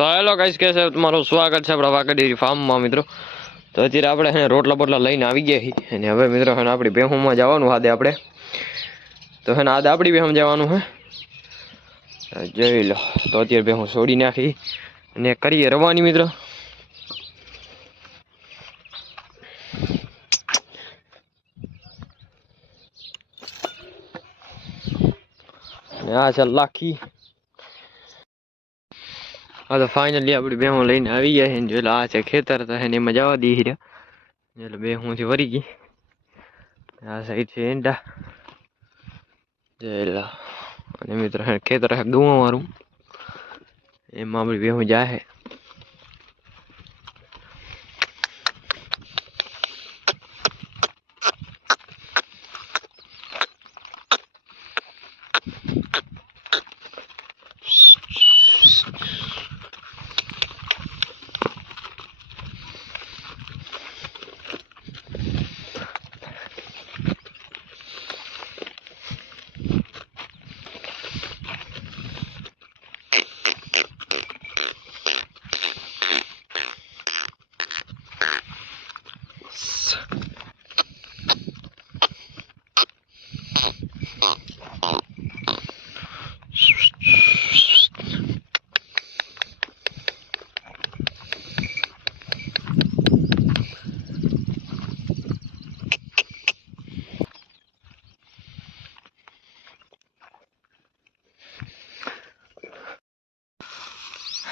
તો hello guys, કે છે તમારું સ્વાગત છે આપણા વાઘા ડેરી ફાર્મમાં મિત્રો. તો અત્યારે આપણે રોટલા બોટલા લઈને આવી ગયા છીએ અને હવે મિત્રો આપણી ભેહુંમાં જવાનું આદે આપણે તો આદે આપણી ભેહું જવાનું હે. જોઈ લો તો અત્યારે ભેહું છોડી નાખી અને કરીએ રવાની મિત્રો. આ છે લાખી. હા તો ફાઇનલી આપણી ભેહું લઈને આવી ગયા છે. જો આ છે ખેતર તો એને એમાં જવા દઈ રહ્યા. એટલે ભેહું થી વરી ગઈ. આ સાઈડ છે એંડા. જય અને મિત્રો ખેતર દુવા વાળું એમાં આપણી ભેહું જાય.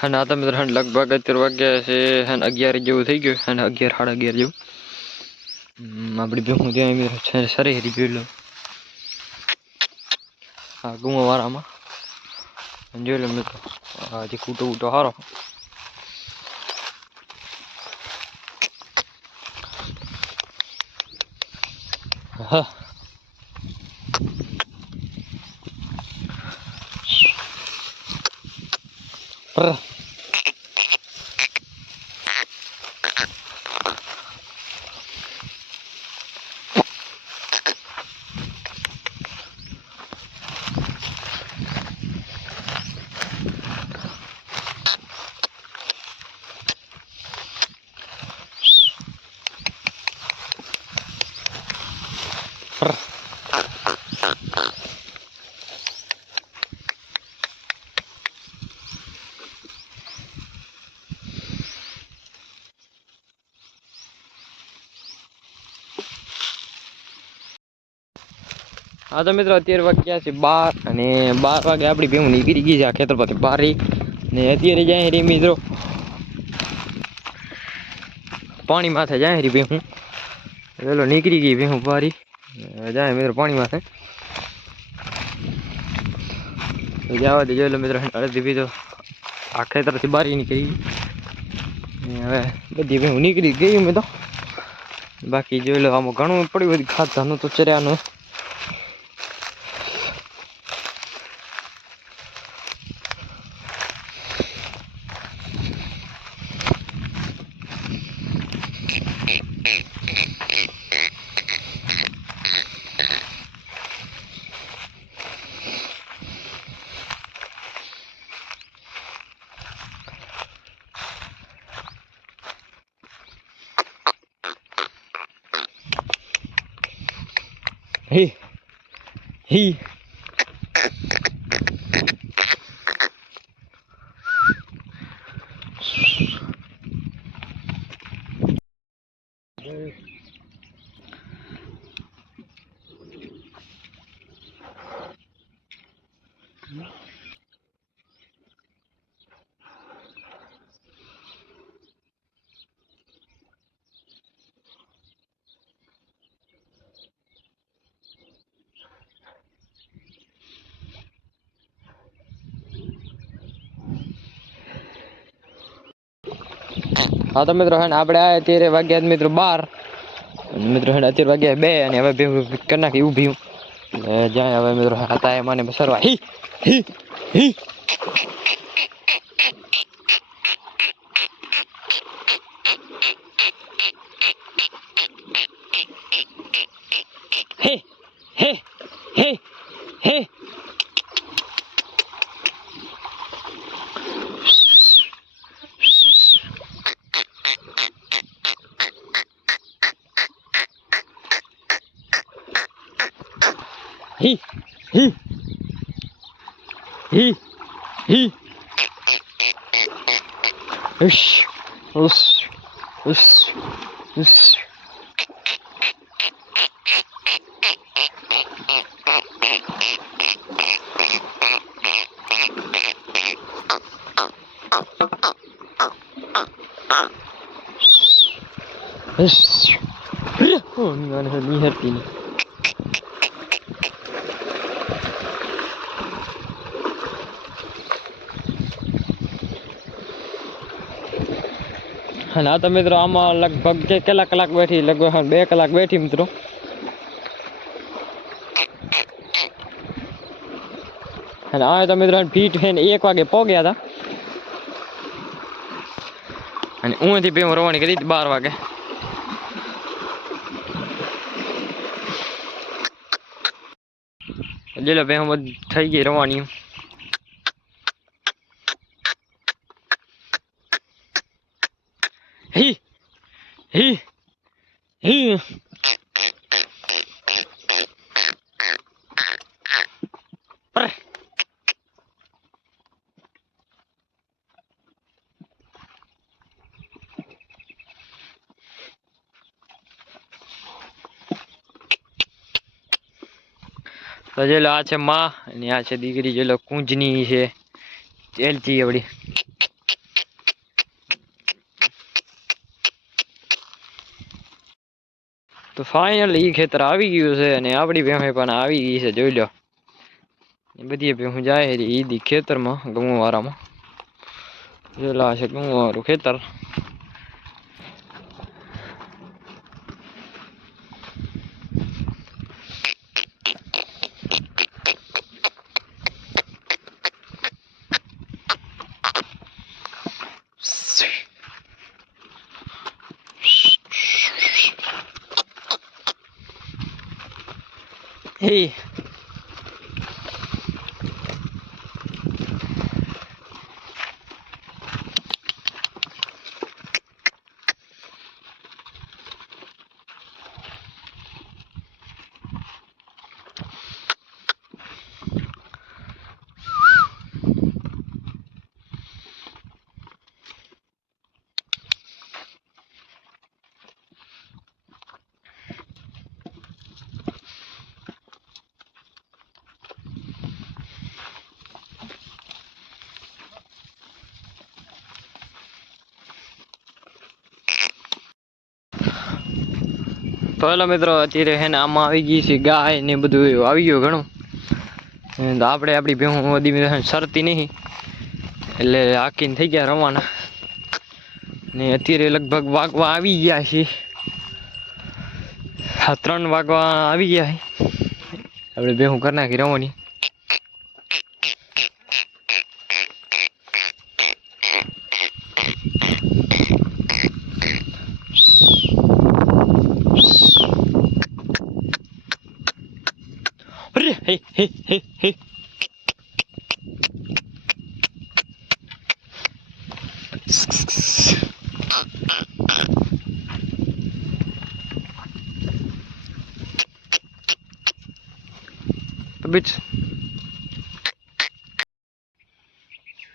અને આ તો મિત્રો લગભગ 11 વાગ્યા છે. 11 જેવું થઈ ગયું અને 11 સાડા 11 જેવું. આપણી ભેહું ત્યાં મિત્રો સરી હરી જોઈ લો. હા ગુમા વાળામાં જોઈ લો મિત્રો. હજી કૂટો કૂટો સારો. હા હા તો મિત્રો અત્યારે વાગ્યા છે 12 અને 12 વાગે આપણી ભેહું નીકળી ગઈ છે આ ખેતર પરથી બહાર. ને અત્યારે જાય રે મિત્રો પાણી માથે જાય રી ભેહું. પેલો નીકળી ગઈ ભેહું બારી જાય મિત્રો પાણી માથે જવા દે. જોઈ લો મિત્રો અડધી ભી તો આ ખેતરથી બારી નીકળી હવે બધી ભેહું નીકળી ગઈ. મેં તો બાકી જોઈ લો આમાં ઘણું પડ્યું બધી ખાધાનું તો ચર્યાનું. હી હી હા તો મિત્રો આપણે અત્યારે વાગ્યા મિત્રો 12 મિત્રો અત્યારે વાગ્યા 2 અને હવે ભેહું કરી નાખી ઊભી. જ્યાં હવે મિત્રો હતા એ મને સરવા હી હી હી હે હે હે હે હી હી હી હી ઉશ ઉશ ઉશ ઉશ ઉશ oh ની હરતી ની અને આ તો મિત્રો આમાં લગભગ કેટલા કલાક બેઠી લગભગ 2 કલાક બેઠી મિત્રો અને આ તો મિત્રો ફીટ છે ને 1 વાગે પહોંચ્યા હતા અને ઉંથી બે રવાની કરી 12 વાગે જેલો બે હું થઈ ગઈ રવાની હી હી હી તો જેલો આ છે માં અને આ છે દીકરી જેલો કુંજની છે તેલથી એવડી તો ફાઇનલી ઈ ખેતર આવી ગયું છે અને આપણી ભેંસ પણ આવી ગઈ છે જોઈ લો એ બધી ભેંસ જાય છે ઈ દી ખેતરમાં ગમવાળામાં જેલા છે ગમવાળું ખેતર Hey. તો હેલો મિત્રો અત્યારે હે ને આમાં આવી ગઈ છે ગાય ને બધું આવી ગયું ઘણું આપણે આપણી ભેહું બધી સરતી નહીં એટલે હાકીને થઈ ગયા રવાના ને અત્યારે લગભગ વાગવા આવી ગયા છે 3 વાગવા આવી ગયા છે આપણે ભેહું કરી નાખી રવાની Hey, hey, hey, hey. Bitch.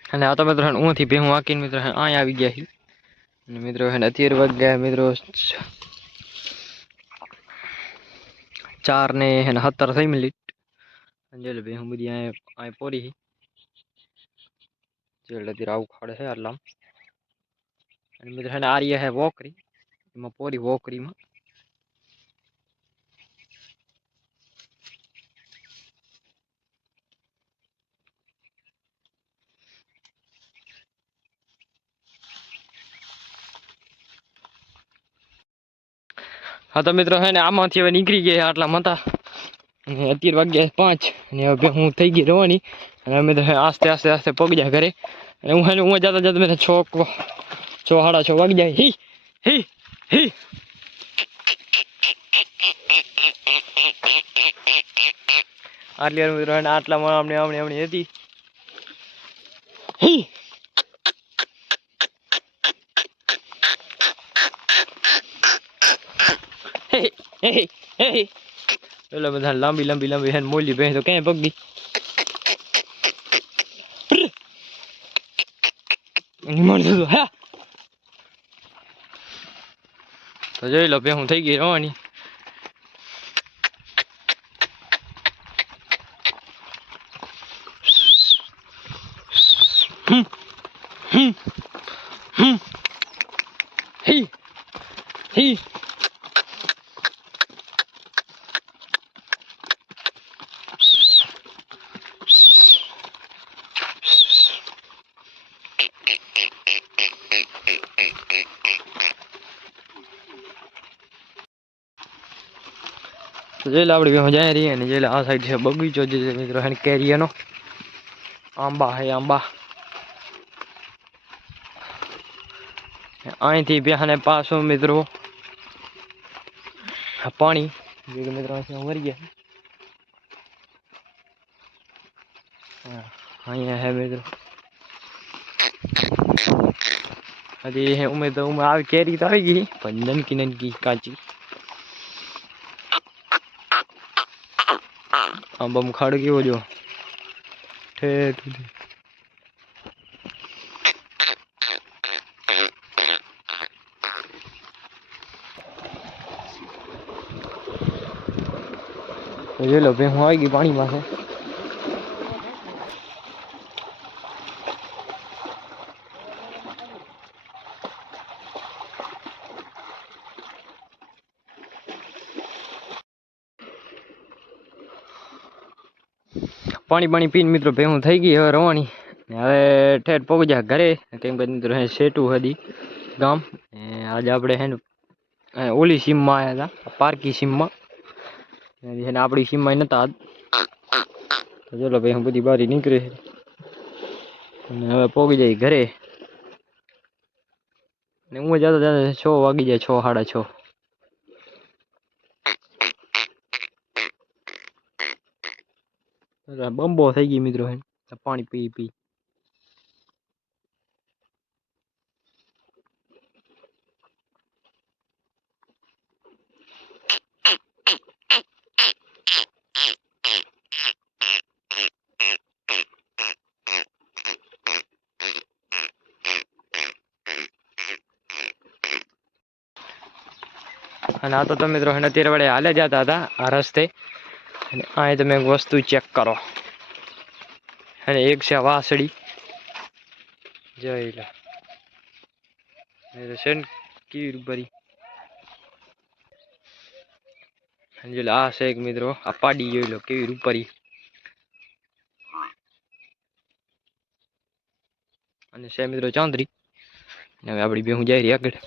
અને આ તો મિત્રો ઊંથી ભેહું હાકીને મિત્રો અહીંયા આવી ગયા છે અને મિત્રો અત્યારે વાગ ગયા મિત્રો 4 ને 17 મિનિટ અંજલ ભેહું બધી અહીંયા પોરી જેલ અત્યારે આવું ખાડે છે આટલામ અને મિત્રો આર્ય હે વોકરી એમાં પોરી વોકરીમાં હા તો મિત્રો હે ને આમાંથી હવે નીકળી ગયા આટલા મતા અને અત્યારે વાગ્યા 5 અને હવે હું થઈ ગઈ રવાની અને અમે તો આસ્તે આસ્તે આસ્તે પગજા ઘરે અને હું જતા જતા મેં 6 સાડા 6 વાગી જાય હી હી હી આટલી મિત્રો આટલામાં આમણે હતી હી Hey, hey, hey. એટલે બધા લાંબી લાંબી લાંબી હે મોલી ભેંસ તો ક્યાંય પગી મળતું હા તો જોઈ લો ભેહું થઈ ગઈ રવાની હી હી તો જોઈ લો આપડી ભેહું જાય રહી અને જોઈ લો આ સાઈડ છે બગીચો જે છે મિત્રો હે કેરીનો આંબા હે આંબા અહીંથી બેહાને પાછું મિત્રો પાણી જે મિત્રો અહીંથી મરી ગયા અહીંયા હે મિત્રો હજી હે ઉમે તો ઉમે આવી કેરી તો આવી ગઈ પણ નનકી નનકી કાચી આંબા ખાડ કેવો જો ઠેઠ જોઈ લો ભેહું આવી ગઈ પાણીમાં છે પાણી પાણી પીને મિત્રો ભેહું થઈ ગઈ હવે રવાની હવે ઠેઠ પહોંચી જાય ઘરે કેમ કે મિત્રો હે સેટું હતી ગામ આજે આપણે હે ને ઓલી સીમમાં આવ્યા હતા પારકી સીમમાં એને આપણી સીમમાં નતા આજ તો ચલો ભાઈ હું બધી બારી નીકળે અને હવે પહોંચી જાય ઘરે ને હું જતો જતો 6 વાગી જાય 6 સાડા 6 બંબો થઈ ગઈ મિત્રો હે પાણી પી પી અને આ તો મિત્રો હે અત્યારે વડે હાલે જતા હતા આ રસ્તે અને આ તમે એક વસ્તુ ચેક કરો અને એક છે વાસળી જોઈ લો સેન કેવી રૂપરી જો આ છે એક મિત્રો આ પાડી જોઈ લો કેવી રૂપરી અને છે મિત્રો ચાંદરી હવે આપણી ભેહું જાય રહી આગળ